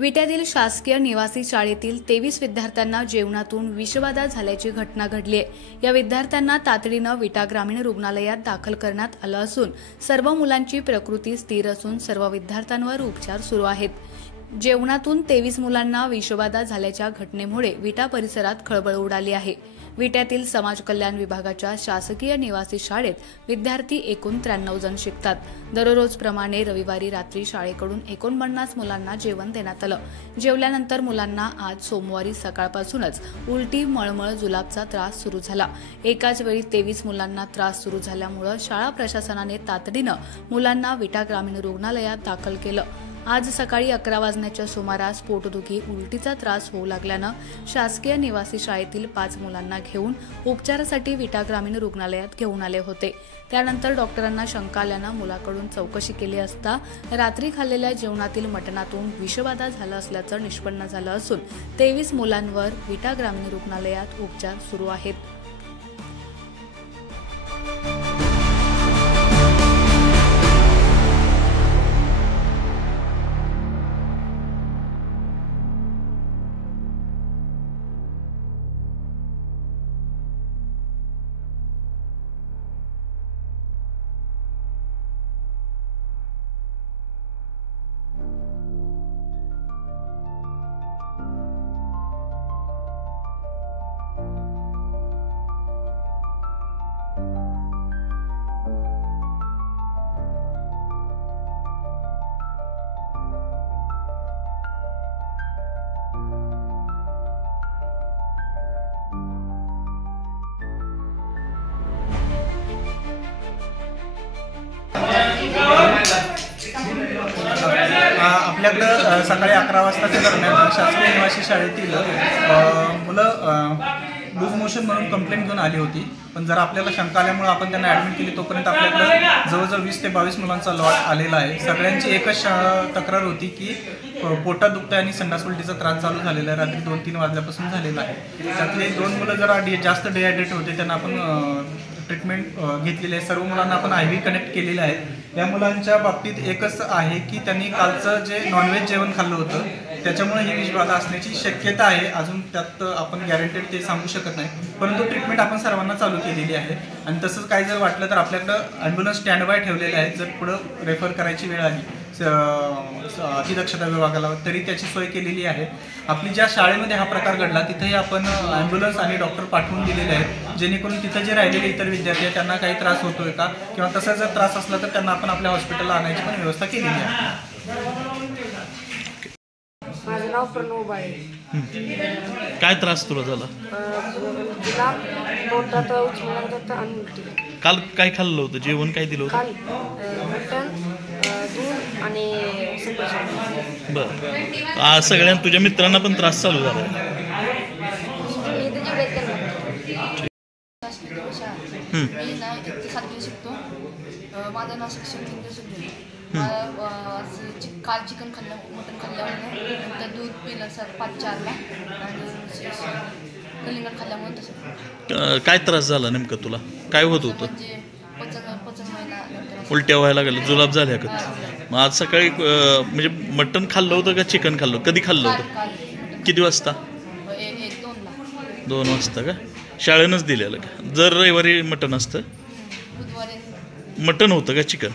विट्यातील शासकीय निवासी शाळेतील 23 विद्यार्थ्यांना जेवणातून विषबाधा झाल्याची घटना घडली आहे। या विद्यार्थ्यांना तातडीनं विटा ग्रामीण रुग्णालयात दाखल करण्यात आलं असून सर्व मुलांची प्रकृती स्थिर असून सर्व विद्यार्थ्यांवर उपचार सुरू आहेत। जेवणातून 23 मुलांना विषबाधा झाल्याच्या घटनेमुळे विटा परिसरात खळबळ उडाली आहे। विट्यातील समाज कल्याण विभागाच्या शासकीय निवासी शाळेत विद्यार्थी एकूण 93 जण शिकतात। दररोजप्रमाणे रविवारी रात्री शाळेकडून 49 मुलांना जेवण देण्यात आलं। जेवल्यानंतर मुलांना आज सोमवारी सकाळपासूनच उलटी, मळमळ, जुलाबचा त्रास सुरू झाला। एकाच वेळी 23 मुलांना त्रास सुरू झाल्यामुळे शाळा प्रशासनाने तातडीनं मुलांना विटा ग्रामीण रुग्णालयात दाखल केलं। आज सकाळी 11 वाजण्याच्या सुमारास पोटदुखी, उलटीचा त्रास होऊ लागल्यानं शासकीय निवासी शाळेतील 5 मुलांना घेऊन उपचारासाठी विटा ग्रामीण रुग्णालयात घेऊन आले होते। त्यानंतर डॉक्टरांना शंका आल्यानं मुलाकडून चौकशी केली असता रात्री खाल्लेल्या जेवणातील मटणातून विषबाधा झाला असल्याचं निष्पन्न झालं असून 23 मुलांवर विटा ग्रामीण रुग्णालयात उपचार सुरू आहेत। आपल्याकडं सकाळी 11 वाजताच्या दरम्यान शासकीय निवासी शाळेतील मुलं लूज मोशन म्हणून कंप्लेंट घेऊन आली होती। पण जरा आपल्याला शंका आल्यामुळे आपण त्यांना ॲडमिट केली। तोपर्यंत आपल्याकडं जवळजवळ 20 ते 22 मुलांचा लॉट आलेला आहे। सगळ्यांची एकच तक्रार होती की पोटात दुखतं आणि संडास उलटीचा त्रास चालू झालेला आहे। रात्री 2-3 वाजल्यापासून झालेला आहे। त्यातले 2 मुलं जरा जास्त डिहायड्रेट होते, त्यांना आपण ट्रीटमेंट घेतलेली आहे। सर्व मुलांना आपण IV कनेक्ट केलेले आहेत। या मुलांच्या बाबतीत एकच आहे की त्यांनी कालचं जे नॉनव्हेज जेवण खाल्लं होतं त्याच्यामुळे ही विषबाधा असण्याची शक्यता आहे। अजून त्यात आपण गॅरंटेड ते सांगू शकत नाही, परंतु ट्रीटमेंट आपण सर्वांना चालू केलेली आहे। आणि तसंच काही जर वाटलं तर आपल्याकडं ॲम्ब्युलन्स स्टँड बाय ठेवलेले आहेत। जर पुढं रेफर करायची वेळ आली अतिदक्षता विभागाला तरी त्याची सोय केलेली आहे। आपली ज्या शाळेमध्ये हा प्रकार घडला तिथेही आपण ॲम्ब्युलन्स आणि डॉक्टर पाठवून दिलेले आहेत, जेणेकरून तिथं जे राहिलेले इतर विद्यार्थी आहेत त्यांना काही त्रास होतोय का किंवा तसा जर त्रास असला तर त्यांना आपण आपल्या हॉस्पिटलला आणायची पण व्यवस्था केलेली आहे। माझं नाव प्रणव बाळे। काय त्रास तुला झाला? पोटात उचलण्यात आणि उलटी। काल काय खाल्लं होतं? जेवण काय दिलं होतं? काल मटण, दूध आणि सफरचंद। बरं, आज सगळ्यांना तुझ्या मित्रांना पण त्रास चालू झाला? मी ना 7वी शिकतो। माझं नाव शिक्षण काल चिकन खाल्लं, मटण खाल्ल्यामुळे, नंतर दूध पिलं सर 5-4ला आणि कलिंगड खाल्ल्यामुळे तसं। काय त्रास झाला नेमकं तुला? काय होत होतं? म्हणजे पचन व्हायला, उलट्या व्हायला लागल्या, जुलाब झाल्या का? मग आज सकाळी म्हणजे मटण खाल्लं होतं का चिकन खाल्लं? कधी खाल्लं होतं? किती वाजता? 2 वाजता का? शाळेनंच दिलेलं का? जर रविवारी मटण असतं? बुधवारी मटण होतं का चिकन?